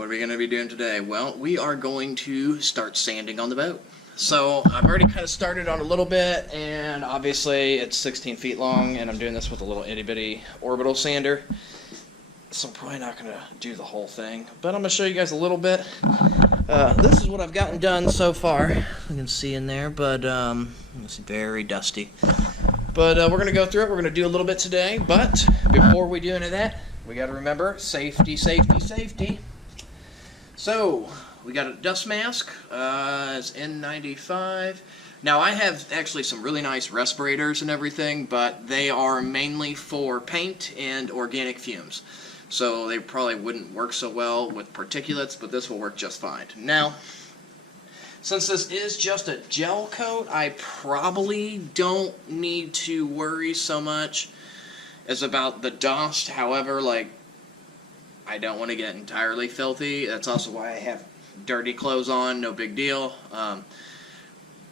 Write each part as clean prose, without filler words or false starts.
What are we going to be doing today? Well, we are going to start sanding on the boat. So I've already kind of started on a little bit, and obviously it's 16 feet long, and I'm doing this with a little itty bitty orbital sander. So I'm probably not going to do the whole thing, but I'm going to show you guys a little bit. This is what I've gotten done so far. You can see in there, but it's very dusty. But we're going to go through it. We're going to do a little bit today, but before we do any of that, we got to remember safety, safety, safety. So we got a dust mask. It's N95. Now I have actually some really nice respirators and everything, but they are mainly for paint and organic fumes. So they probably wouldn't work so well with particulates, but this will work just fine. Now, since this is just a gel coat, I probably don't need to worry so much as about the dust. However, I don't want to get entirely filthy. That's also why I have dirty clothes on, no big deal.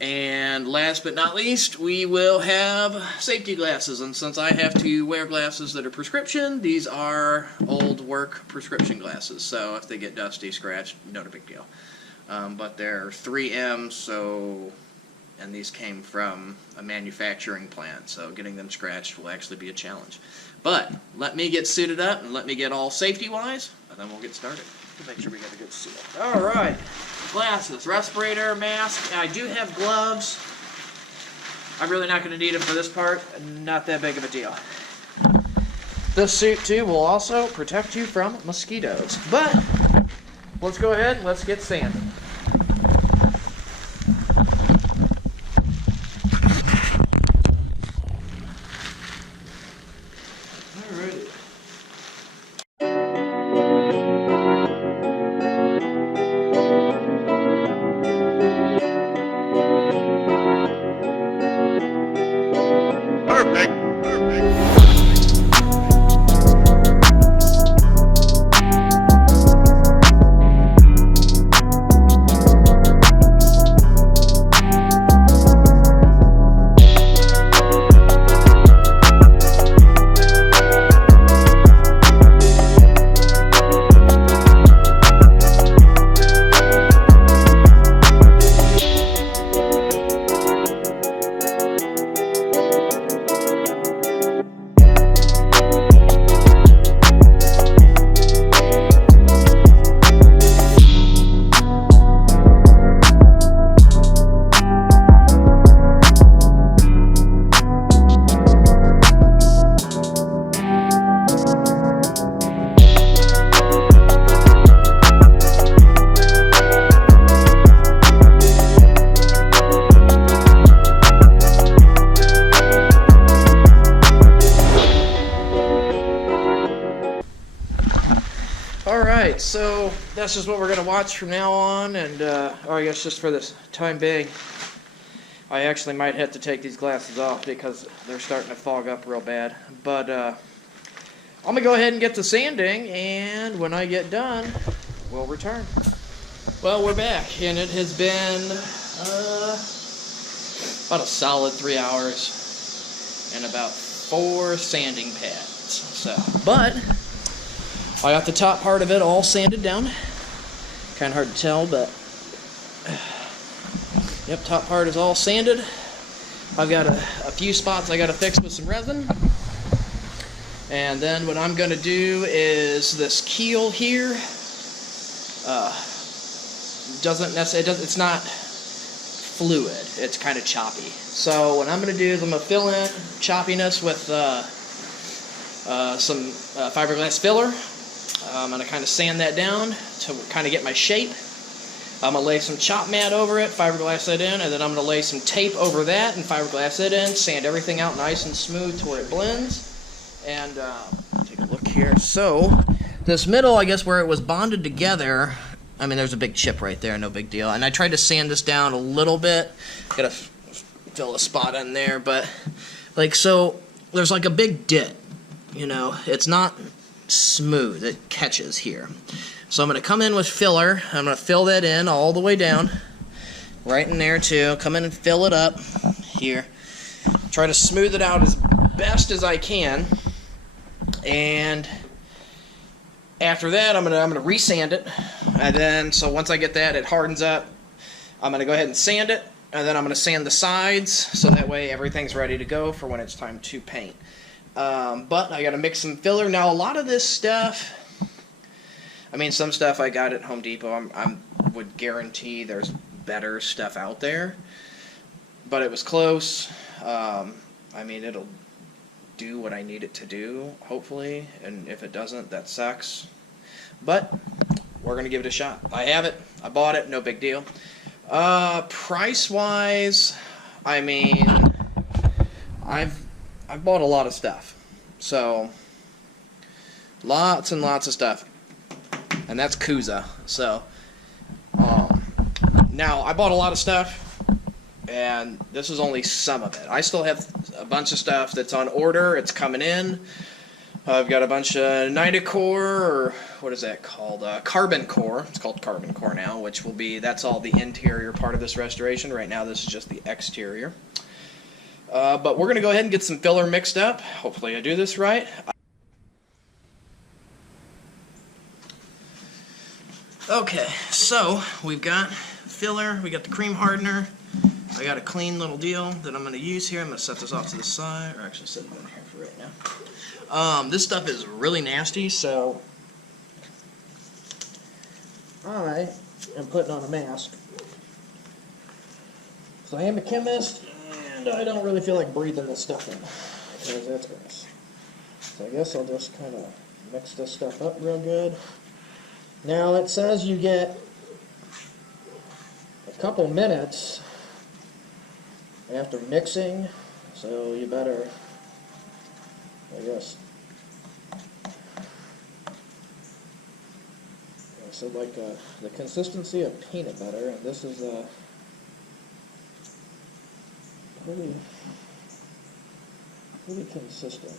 And last but not least, we will have safety glasses. And since I have to wear glasses that are prescription, these are old work prescription glasses. So if they get dusty, scratched, not a big deal. But they're 3M, and these came from a manufacturing plant, so getting them scratched will actually be a challenge. But let me get suited up and let me get all safety-wise, and then we'll get started. Make sure we got a good suit. All right, glasses, respirator, mask. I do have gloves. I'm really not going to need them for this part. Not that big of a deal. This suit, too, will also protect you from mosquitoes. But let's go ahead and let's get sanding. Alright, so that's just what we're going to watch from now on, and, or I guess just for this time being. I actually might have to take these glasses off because they're starting to fog up real bad. But, I'm going to go ahead and get to sanding, and when I get done, we'll return. Well, we're back, and it has been, about a solid 3 hours and about 4 sanding pads. But I got the top part of it all sanded down. Kind of hard to tell, but yep, top part is all sanded. I've got a few spots I got to fix with some resin. And then what I'm going to do is this keel here. It's not fluid. It's kind of choppy. So what I'm going to do is I'm going to fill in choppiness with some fiberglass filler. I'm going to kind of sand that down to kind of get my shape. I'm going to lay some chop mat over it, fiberglass it in, and then I'm going to lay some tape over that and fiberglass it in, sand everything out nice and smooth to where it blends. And take a look here. So this middle, I guess where it was bonded together, I mean, there's a big chip right there, no big deal. And I tried to sand this down a little bit. Got to fill a spot in there, but so there's like a big dip, you know. It's not smooth. It catches here. So I'm going to come in with filler. I'm going to fill that in all the way down. Right in there too. Come in and fill it up here. Try to smooth it out as best as I can. And After that, I'm gonna resand it, and then so once I get that, it hardens up. I'm gonna go ahead and sand it, and then I'm gonna sand the sides so that way everything's ready to go for when it's time to paint. But I gotta mix some filler. Now a lot of this stuff, I mean, some stuff I got at Home Depot, I would guarantee there's better stuff out there, but it was close. I mean, it'll do what I need it to do, hopefully, and if it doesn't, that sucks. But we're gonna give it a shot. I have it. I bought it. No big deal. Price-wise, I mean, I've bought a lot of stuff, so lots and lots of stuff, and that's Kuza. So now I bought a lot of stuff, and this is only some of it. I still have a bunch of stuff that's on order. It's coming in. I've got a bunch of Nitacore, or what is that called? Carbon core. It's called Carbon core now, which will be, that's all the interior part of this restoration. Right now this is just the exterior. But we're going to go ahead and get some filler mixed up. Hopefully I do this right. Okay, so we've got filler, we got the cream hardener. I got a clean little deal that I'm going to use here. I'm going to set this off to the side, or actually set it in here for right now. This stuff is really nasty, so I am putting on a mask. So I am a chemist, and I don't really feel like breathing this stuff in, because that's gross. So I guess I'll just kind of mix this stuff up real good. Now it says you get a couple minutes after mixing, so you better, I guess, so like the consistency of peanut butter, and this is pretty consistent.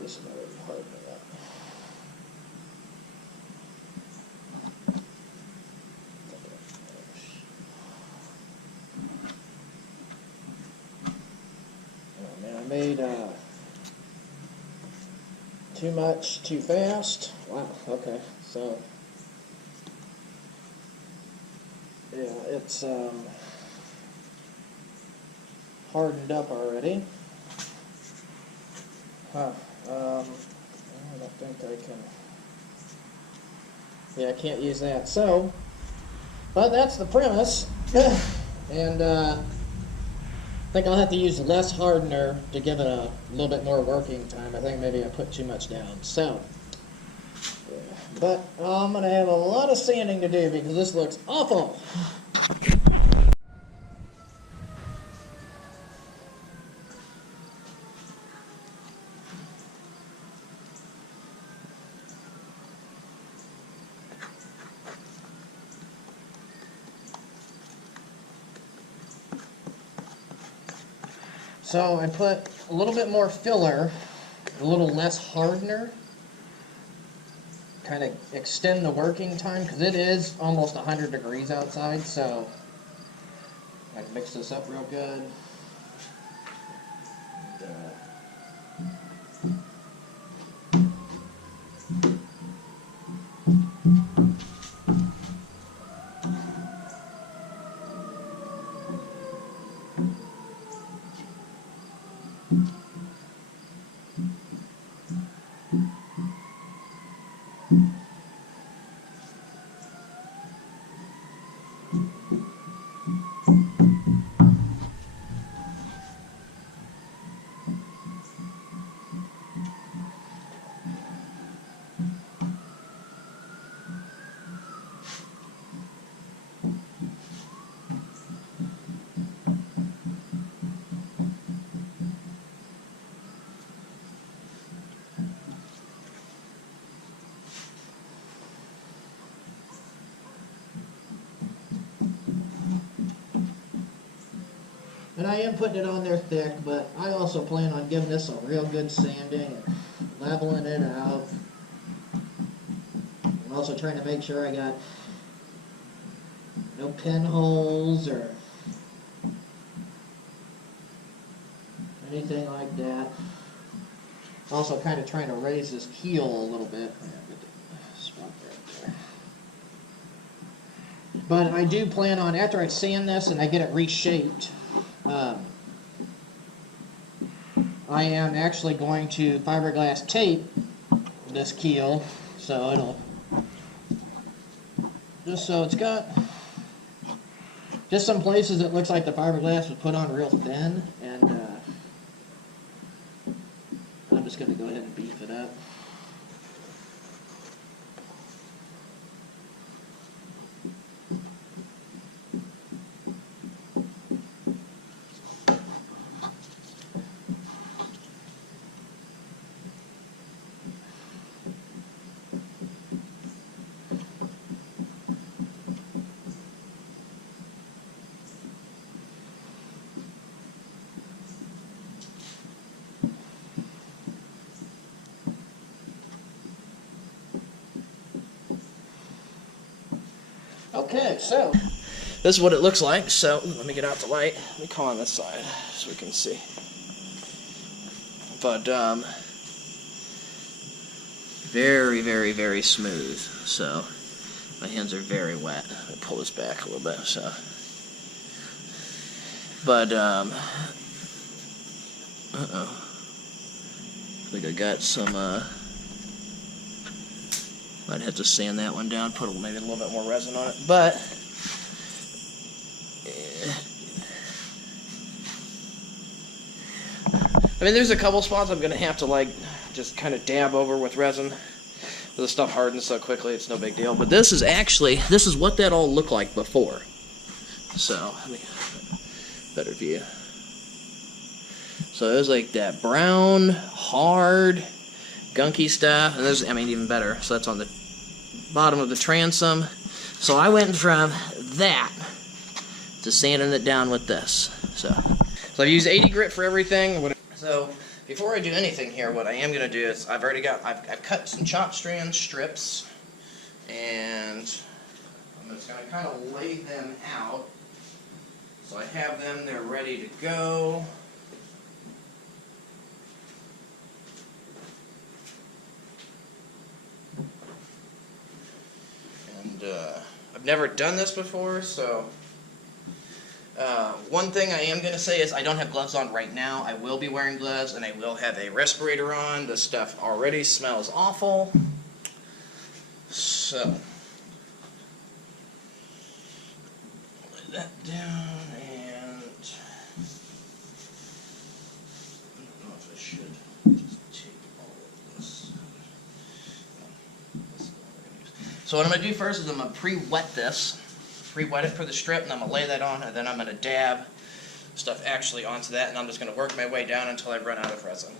This is already hardening up. Oh man, I made too much too fast. Wow, okay, so yeah, it's hardened up already. Huh. I don't think I can. Yeah, I can't use that. So, but that's the premise. And I think I'll have to use less hardener to give it a little bit more working time. I think maybe I put too much down. So, yeah. But I'm going to have a lot of sanding to do because this looks awful. So I put a little bit more filler, a little less hardener, kind of extend the working time because it is almost 100 degrees outside, so I can mix this up real good. And I am putting it on there thick, but I also plan on giving this a real good sanding and leveling it out. I'm also trying to make sure I got no pinholes or anything like that. Also kind of trying to raise this keel a little bit. But I do plan on, after I sand this and I get it reshaped, I am actually going to fiberglass tape this keel, so it'll, just so it's got, just some places it looks like the fiberglass was put on real thin, and I'm just going to go ahead and beef it up. Okay, so This is what it looks like. So let me get out the light. Let me come on this side so we can see. But very, very, very smooth. So my hands are very wet. Let me pull this back a little bit. So, but I think I got some. Might have to sand that one down, put maybe a little bit more resin on it, but I mean, there's a couple spots I'm gonna have to like just kind of dab over with resin. The stuff hardens so quickly, it's no big deal. But this is what that all looked like before. So, let me better view. So it was like that brown, hard, gunky stuff, and there's, I mean, even better. So that's on the bottom of the transom. So I went from that to sanding it down with this. So I've used 80 grit for everything. So before I do anything here, what I am going to do is I've cut some chop strand strips, and I'm just going to kind of lay them out. So I have them, they're ready to go. And I've never done this before, so one thing I am going to say is I don't have gloves on right now. I will be wearing gloves, and I will have a respirator on. This stuff already smells awful. So, lay that down, and I don't know if I should just take all of this. So what I'm going to do first is I'm going to pre-wet this. Pre-wet it for the strip, and I'm going to lay that on, and then I'm going to dab stuff actually onto that, and I'm just going to work my way down until I run out of resin.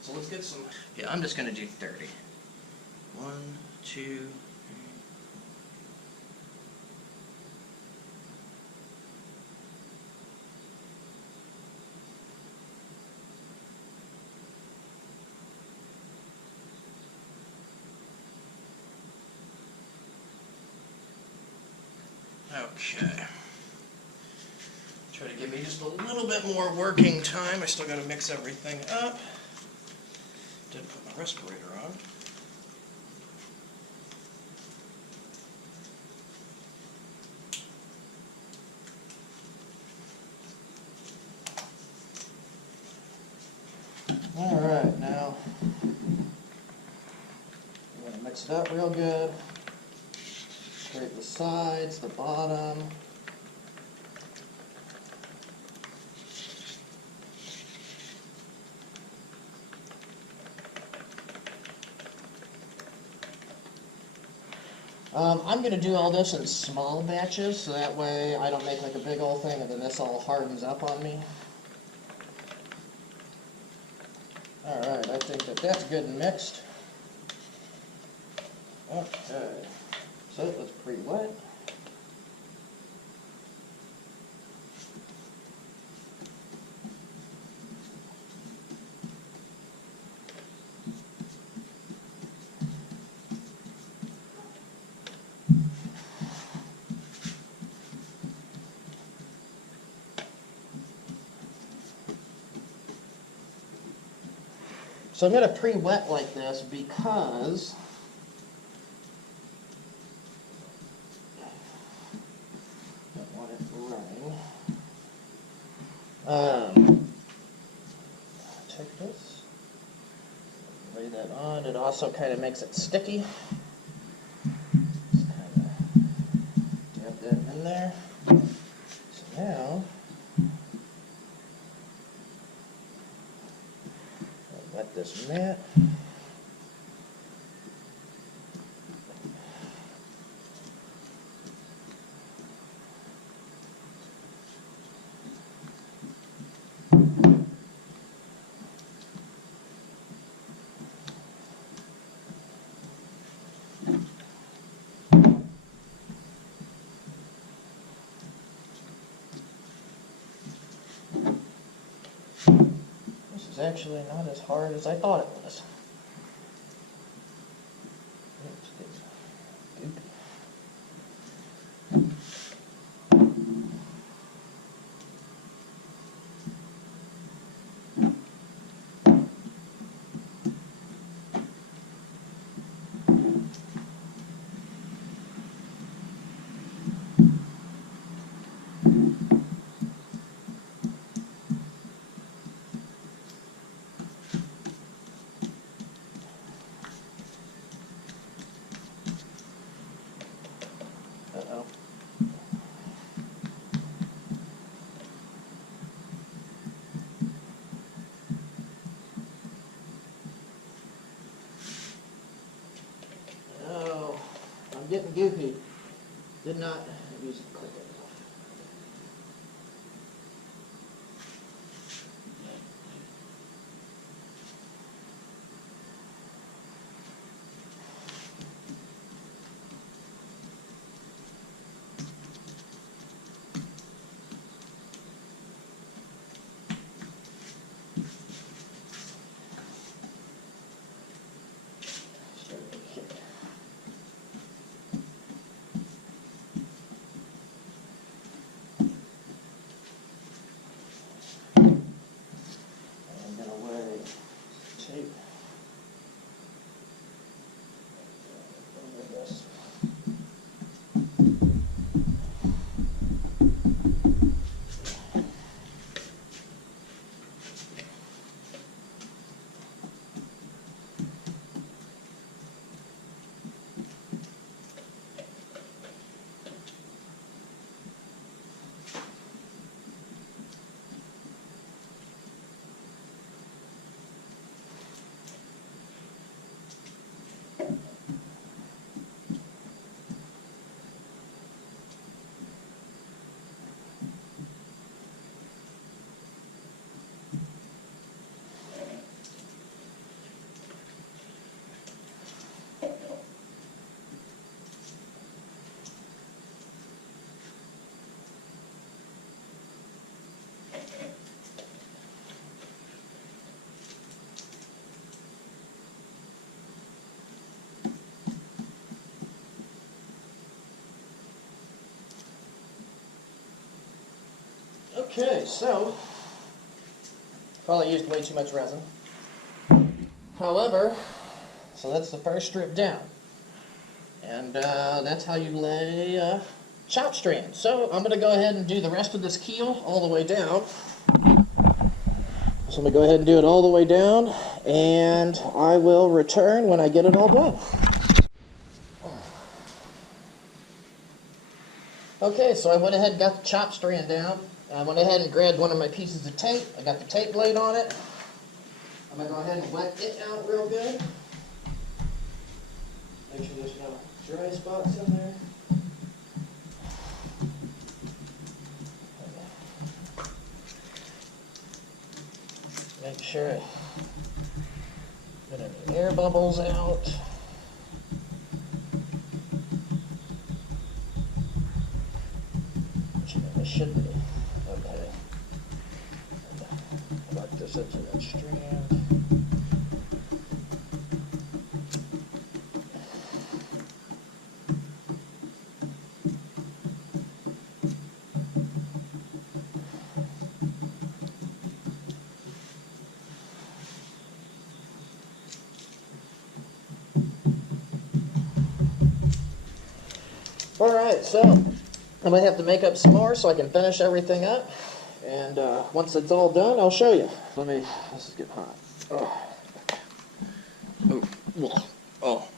So let's get some, yeah, I'm just going to do 30. 1, 2, 3. Okay. Try to give me just a little bit more working time. I still got to mix everything up. Didn't put my respirator on. alright, now I'm going to mix it up real good. Scrape the sides, the bottom. I'm going to do all this in small batches, so that way I don't make like a big old thing and then this all hardens up on me. Alright, I think that that's good and mixed. Okay, so let's pre-wet. So I'm going to pre-wet like this because I don't want it running. Take this, lay that on. It also kind of makes it sticky. Just kind of dab that in there. So now, I'll wet this mat. This is actually not as hard as I thought it was. Uh-oh. Oh, I'm getting goofy. Did not use it quick enough. I'm gonna wear tape over this. Okay, so probably used way too much resin. However, so that's the first strip down. And that's how you lay chop strand. So I'm going to go ahead and do the rest of this keel all the way down. So I'm going to go ahead and do it all the way down, and I will return when I get it all done. Okay, so I went ahead and got the chop strand down. I went ahead and grabbed one of my pieces of tape. I got the tape blade on it. I'm going to go ahead and wet it out real good. Make sure there's no dry spots in there. Make sure I get any air bubbles out. Which there should be. Okay. Lock this into that strand. so I might have to make up some more so I can finish everything up. And once it's all done, I'll show you. This is getting hot. Oh. Oh.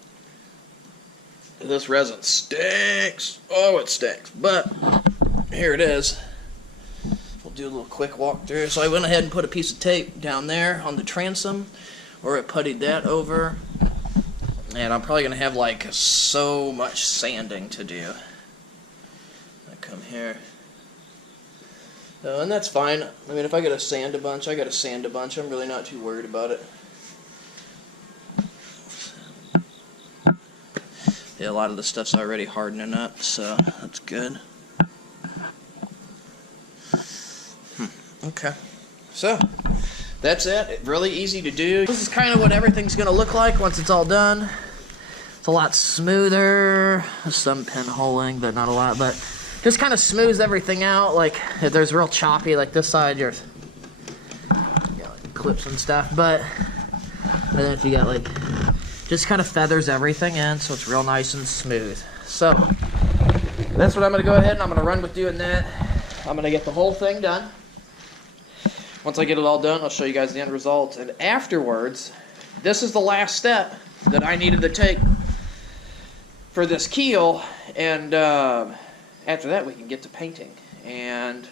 This resin stinks. Oh, it stinks. But here it is. We'll do a little quick walkthrough. So I went ahead and put a piece of tape down there on the transom, or I puttied that over. And I'm probably gonna have like so much sanding to do. I come here. And that's fine. I mean, if I gotta sand a bunch, I gotta sand a bunch. I'm really not too worried about it. Yeah, a lot of the stuff's already hardening up, so that's good. Okay. So, that's it. Really easy to do. This is kind of what everything's going to look like once it's all done. It's a lot smoother. There's some pinholing, but not a lot. But just kind of smooths everything out. Like, if there's real choppy, like this side, you got like clips and stuff. But then if you got like, just kind of feathers everything in, so it's real nice and smooth. So, that's what I'm going to go ahead and I'm going to run with doing that. I'm going to get the whole thing done. Once I get it all done, I'll show you guys the end result. And afterwards, this is the last step that I needed to take for this keel. And after that, we can get to painting. And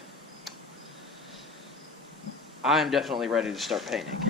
I'm definitely ready to start painting.